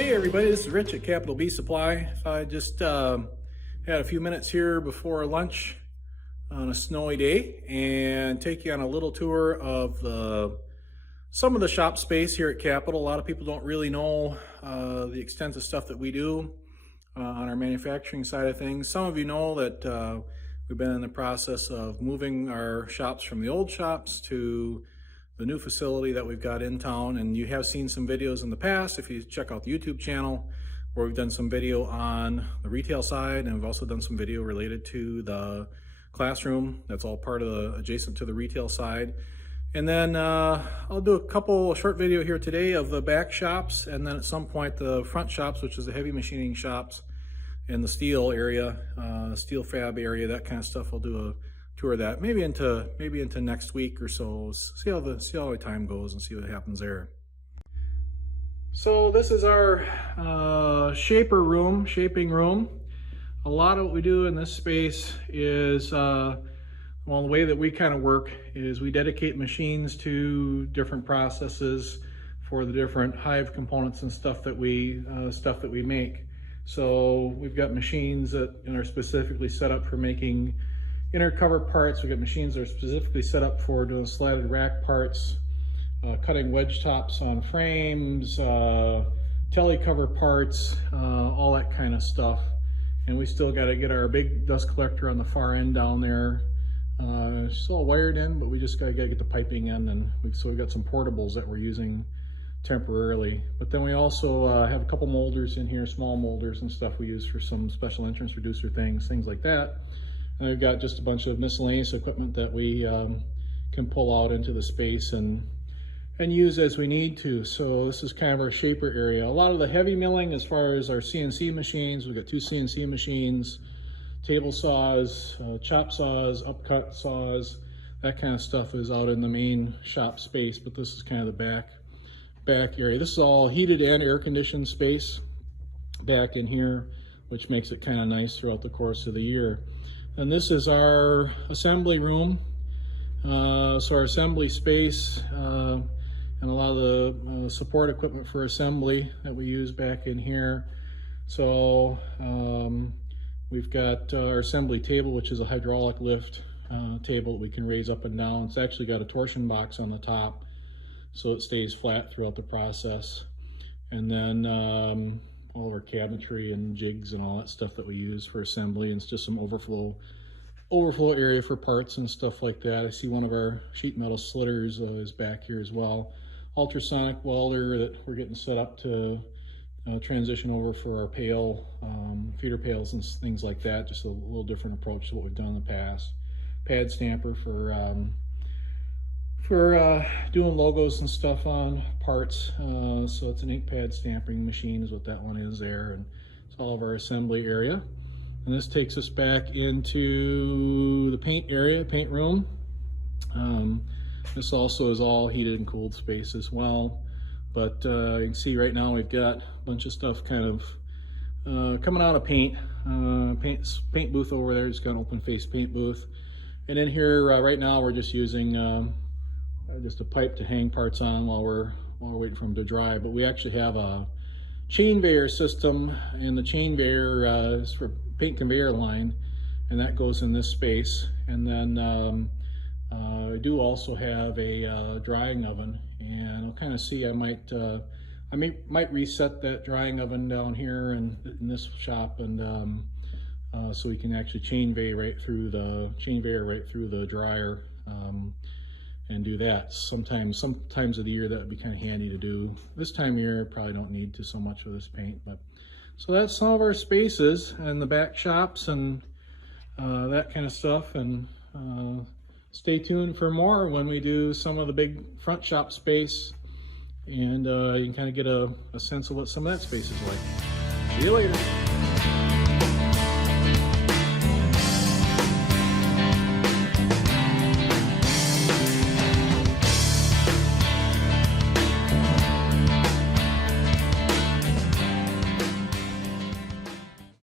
Hey everybody, this is Rich at Capital B Supply. I just had a few minutes here before lunch on a snowy day and take you on a little tour of some of the shop space here at Capital. A lot of people don't really know the extent of stuff that we do on our manufacturing side of things. Some of you know that we've been in the process of moving our shops from the old shops to the new facility that we've got in town, and you have seen some videos in the past if you check out the YouTube channel where we've done some video on the retail side, and we've also done some video related to the classroom. That's all part of the adjacent to the retail side. And then I'll do a short video here today of the back shops, and then at some point the front shops, which is the heavy machining shops and the steel area, steel fab area, that kind of stuff. I'll do a tour of that maybe into next week or so. See how the time goes and see what happens there. So this is our shaping room. A lot of what we do in this space is well, the way that we kind of work is we dedicate machines to different processes for the different hive components and stuff that we make. So we've got machines that are specifically set up for making inner cover parts. We've got machines that are specifically set up for doing slatted rack parts, cutting wedge tops on frames, telly cover parts, all that kind of stuff. And we still got to get our big dust collector on the far end down there. It's all wired in, but we just got to get the piping in, and so we've got some portables that we're using temporarily. But then we also have a couple molders in here, small molders and stuff we use for some special entrance reducer things like that. And we've got just a bunch of miscellaneous equipment that we can pull out into the space and use as we need to. So this is kind of our shaper area. A lot of the heavy milling, as far as our CNC machines, we've got 2 CNC machines, table saws, chop saws, upcut saws, that kind of stuff is out in the main shop space. But this is kind of the back area. This is all heated and air conditioned space back in here, which makes it kind of nice throughout the course of the year. And this is our assembly room. So our assembly space and a lot of the support equipment for assembly that we use back in here. So we've got our assembly table, which is a hydraulic lift table that we can raise up and down. It's actually got a torsion box on the top, so it stays flat throughout the process. And then all of our cabinetry and jigs and all that stuff that we use for assembly, and it's just some overflow area for parts and stuff like that. I see one of our sheet metal slitters is back here as well. Ultrasonic welder that we're getting set up to transition over for our pail, feeder pails and things like that. Just a little different approach to what we've done in the past. Pad stamper for doing logos and stuff on parts. So it's an ink pad stamping machine is what that one is there, and it's all of our assembly area. And this takes us back into the paint area, paint room. This also is all heated and cooled space as well. But you can see right now we've got a bunch of stuff kind of coming out of paint. Paint booth over there, just got an open face paint booth. And in here right now we're just using just a pipe to hang parts on while we're waiting for them to dry. But we actually have a chain conveyor system, and the chain conveyor is for paint conveyor line, and that goes in this space. And then I do also have a drying oven, and I'll kind of see, I might reset that drying oven down here in this shop, and so we can actually chain conveyor right through the dryer. And do that. Sometimes of the year that would be kind of handy to do. This time of year, probably don't need to so much for this paint. But so that's some of our spaces and the back shops and that kind of stuff. And stay tuned for more when we do some of the big front shop space, and you can kind of get a sense of what some of that space is like. See you later.